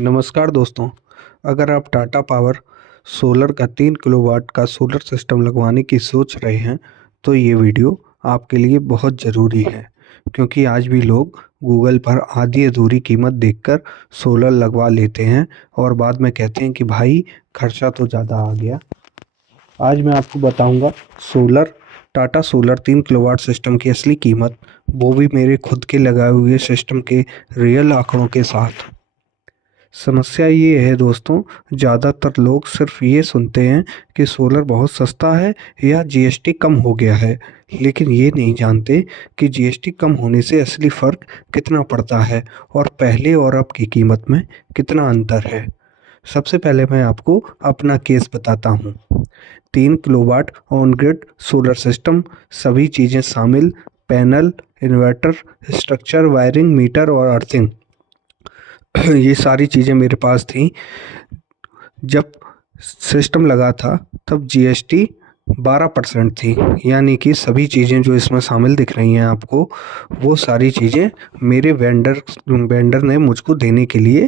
नमस्कार दोस्तों। अगर आप टाटा पावर सोलर का 3 किलोवाट का सोलर सिस्टम लगवाने की सोच रहे हैं तो ये वीडियो आपके लिए बहुत ज़रूरी है, क्योंकि आज भी लोग गूगल पर आधी अधूरी कीमत देखकर सोलर लगवा लेते हैं और बाद में कहते हैं कि भाई खर्चा तो ज़्यादा आ गया। आज मैं आपको बताऊंगा टाटा सोलर 3 किलोवाट सिस्टम की असली कीमत, वो भी मेरे खुद के लगाए हुए सिस्टम के रियल आंकड़ों के साथ। समस्या ये है दोस्तों, ज़्यादातर लोग सिर्फ ये सुनते हैं कि सोलर बहुत सस्ता है या जीएसटी कम हो गया है, लेकिन ये नहीं जानते कि जीएसटी कम होने से असली फ़र्क कितना पड़ता है और पहले और अब की कीमत में कितना अंतर है। सबसे पहले मैं आपको अपना केस बताता हूँ। 3 kilowatt on grid solar system, सभी चीज़ें शामिल, panel, inverter, structure, wiring, meter और अर्थिंग, ये सारी चीज़ें मेरे पास थी। जब सिस्टम लगा था तब जीएसटी 12% थी, यानी कि सभी चीज़ें जो इसमें शामिल दिख रही हैं आपको, वो सारी चीज़ें मेरे वेंडर ने मुझको देने के लिए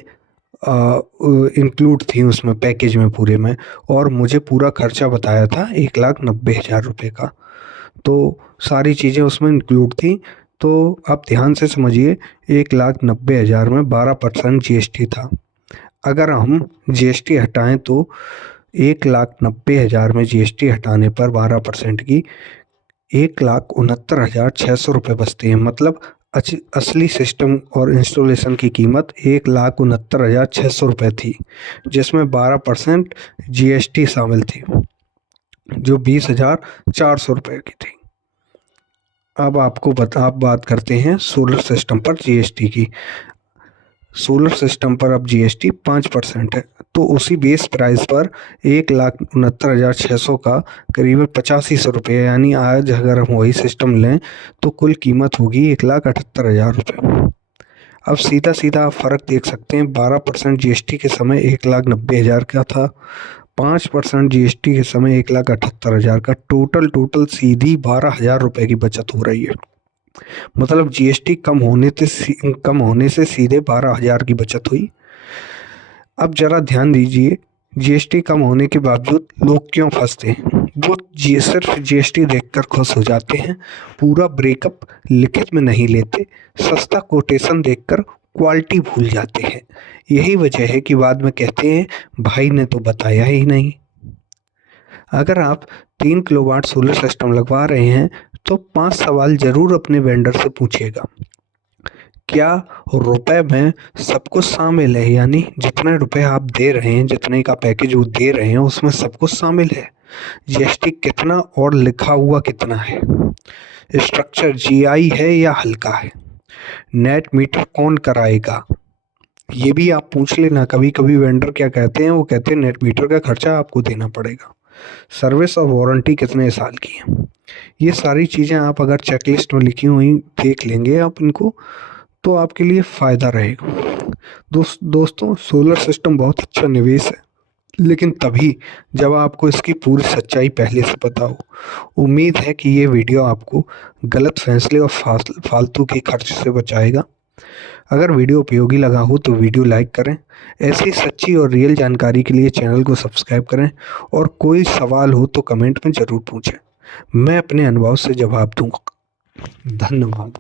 इंक्लूड थी उसमें, पैकेज में पूरे में। और मुझे पूरा खर्चा बताया था 1,90,000 रुपये का, तो सारी चीज़ें उसमें इंक्लूड थी। तो आप ध्यान से समझिए, 1,90,000 में 12% जीएसटी था। अगर हम जीएसटी हटाएं तो 1,90,000 में जीएसटी हटाने पर 12% की 1,69,600 रुपये बचते हैं। मतलब असली सिस्टम और इंस्टॉलेशन की कीमत 1,69,600 रुपये थी, जिसमें 12% जीएसटी शामिल थी, जो 20,400 रुपये की थी। अब आप बात करते हैं सोलर सिस्टम पर जीएसटी की। सोलर सिस्टम पर अब जीएसटी 5% है, तो उसी बेस प्राइस पर 1,69,600 का करीबन 8500 रुपये, यानी आज अगर हम वही सिस्टम लें तो कुल कीमत होगी 1,78,000 रुपये। अब सीधा सीधा आप फ़र्क देख सकते हैं, 12% जीएसटी के समय 1,90,000 का था, 5% जीएसटी के समय 1,78,000 का। टोटल सीधी 12,000 रुपये की बचत हो रही है। मतलब जीएसटी कम होने से सीधे 12,000 की बचत हुई। अब जरा ध्यान दीजिए, जीएसटी कम होने के बावजूद लोग क्यों फंसते हैं? वो सिर्फ जीएसटी देखकर खुश हो जाते हैं, पूरा ब्रेकअप लिखित में नहीं लेते, सस्ता कोटेशन देखकर क्वालिटी भूल जाते हैं। यही वजह है कि बाद में कहते हैं भाई ने तो बताया ही नहीं। अगर आप 3 किलोवाट सोलर सिस्टम लगवा रहे हैं तो 5 सवाल ज़रूर अपने वेंडर से पूछिएगा। क्या रुपए में सब कुछ शामिल है? यानी जितने रुपए आप दे रहे हैं, जितने का पैकेज वो दे रहे हैं, उसमें सब कुछ शामिल है? जीएसटी कितना और लिखा हुआ कितना है? स्ट्रक्चर जीआई है या हल्का है? नेट मीटर कौन कराएगा? ये भी आप पूछ लेना। कभी कभी वेंडर क्या कहते हैं, वो कहते हैं नेट मीटर का खर्चा आपको देना पड़ेगा। सर्विस और वारंटी कितने साल की है? ये सारी चीज़ें आप अगर चेकलिस्ट में लिखी हुई देख लेंगे आप इनको, तो आपके लिए फ़ायदा रहेगा। दोस्तों, सोलर सिस्टम बहुत अच्छा निवेश है, लेकिन तभी जब आपको इसकी पूरी सच्चाई पहले से पता हो। उम्मीद है कि ये वीडियो आपको गलत फैसले और फालतू के खर्च से बचाएगा। अगर वीडियो उपयोगी लगा हो तो वीडियो लाइक करें। ऐसी सच्ची और रियल जानकारी के लिए चैनल को सब्सक्राइब करें, और कोई सवाल हो तो कमेंट में ज़रूर पूछें, मैं अपने अनुभव से जवाब दूंगा। धन्यवाद।